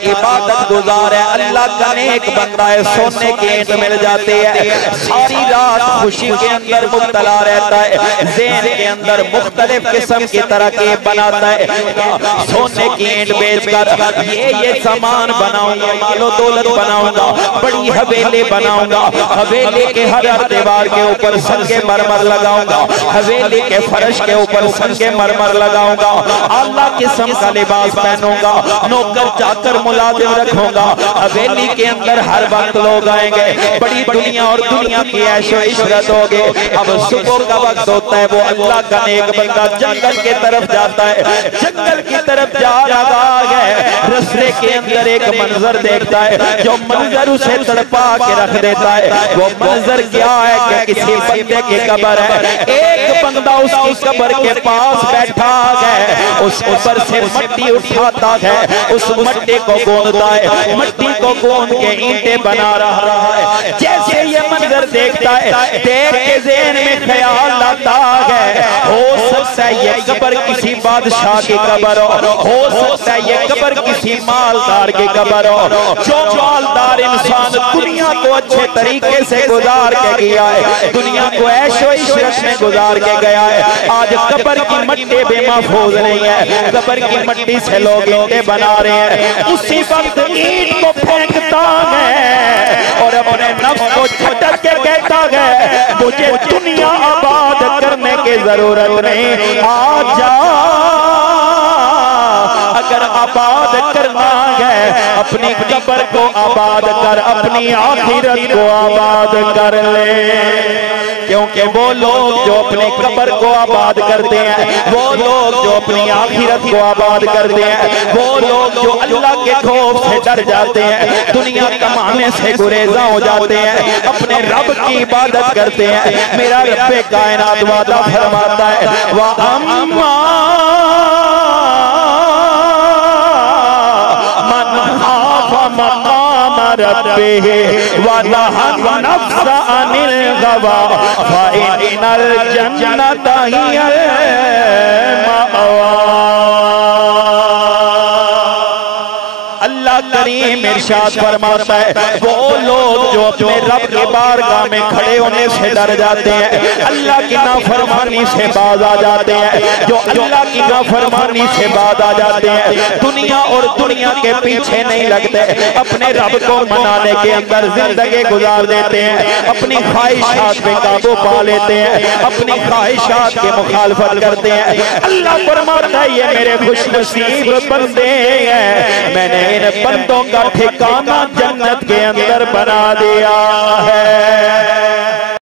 عبادت گزار ہے، اللہ کا نیک بندہ ہے، سونے کی اینٹ مل جاتی ہے، ساری رات خوشی کے اندر مبتلا رہتا ہے، ذہن کے اندر مختلف قسم کی ترکیب بناتا ہے، سونے کی اینٹ بیچ کر یہ سامان بناؤں گا، مال و دولت بناؤں گا، بڑی حویلی بناؤں گا، حویلی کے ہر دیوار کے اوپر سنگ مرمر لگاؤں گا، حویلی کے فرش کے اوپر سنگ مرمر لگاؤں گا، اعلیٰ قسم کا لباس پہنوں گا، نوکر جا کر ملازم رکھوں گا، حویلی کے اندر ہر وقت لوگ آئیں گے، بڑی دنیا اور دنیا کی عیش و عشرت ہوگی۔ اب صبح کا وقت ہوتا ہے، وہ اللہ کا نیک بندہ جنگل کی طرف جاتا ہے، جنگل کی طرف جا رہا ہے، رستے کے اندر ایک منظر دیکھتا ہے، جو منظر اسے تڑپا کے رکھ دیتا ہے۔ وہ منظر کیا ہے کہ کسی بندے کی قبر ہے، ایک بندہ اس کی قبر کے پاس بیٹھا ہے، اس قبر سے مٹی اٹھاتا ہے، اس مٹی کو گوندتا ہے، مٹی کو گوند کے اینٹیں بنا رہا ہے۔ جیسے یہ منظر دیکھتا ہے، دیکھ کے ذہن میں خیال آتا ہے، ہو سکتا ہے یہ قبر کسی بادشاہ کی قبر ہو سکتا ہے یہ قبر کسی مالدار کی قبر ہو، جو مالدار انسان دنیا کو اچھے طریقے سے گزار کے گیا ہے، دنیا کو عیش و عشرت میں گزار کے گیا ہے، آج قبر کی مٹی بھی محفوظ نہیں ہے، قبر کی مٹی سے لوگ اینٹیں بنا رہے ہیں، اسی وقت اینٹ کو پھینکتا ہے اور اپنے نفس کو جھٹک کے کہتا ہے، مجھے دنیا آباد کرنے کی ضرورت نہیں، آ جا اگر آباد کرنا ہے اپنی قبر کو آباد کر، اپنی آخرت کو آباد کر لے، کیونکہ وہ لوگ جو اپنی قبر کو آباد کرتے ہیں، وہ لوگ جو اپنی آخرت کو آباد کرتے ہیں، وہ لوگ جو اللہ کے خوف سے ڈر جاتے ہیں، دنیا کمانے سے گریزاں ہو جاتے ہیں، اپنے رب کی عبادت کرتے ہیں۔ میرا رب کائنات وعدہ فرماتا ہے، وَأَمَّا ربه ونهى النفس عن الهوى فإن الجنة هي المأوى۔ اللہ کریم ارشاد فرماتا ہے، وہ لوگ جو اپنے رب کی بارگاہ میں کھڑے ہونے سے ڈر جاتے ہیں، اللہ کی نافرمانی سے باز آ جاتے ہیں، جو اللہ کی نافرمانی سے باز آ جاتے ہیں، دنیا اور دنیا کے پیچھے نہیں لگتے، اپنے رب کو منانے کے اندر زندگی گزار دیتے ہیں، اپنی خواہشات پہ قابو پا لیتے ہیں، اپنی خواہشات کی مخالفت کرتے ہیں۔ اللہ فرماتا ہے، یہ میرے خوش نصیب بندے ہیں، میں نے ان بندوں کا ٹھکانہ جنت کے اندر بنا دیا ہے۔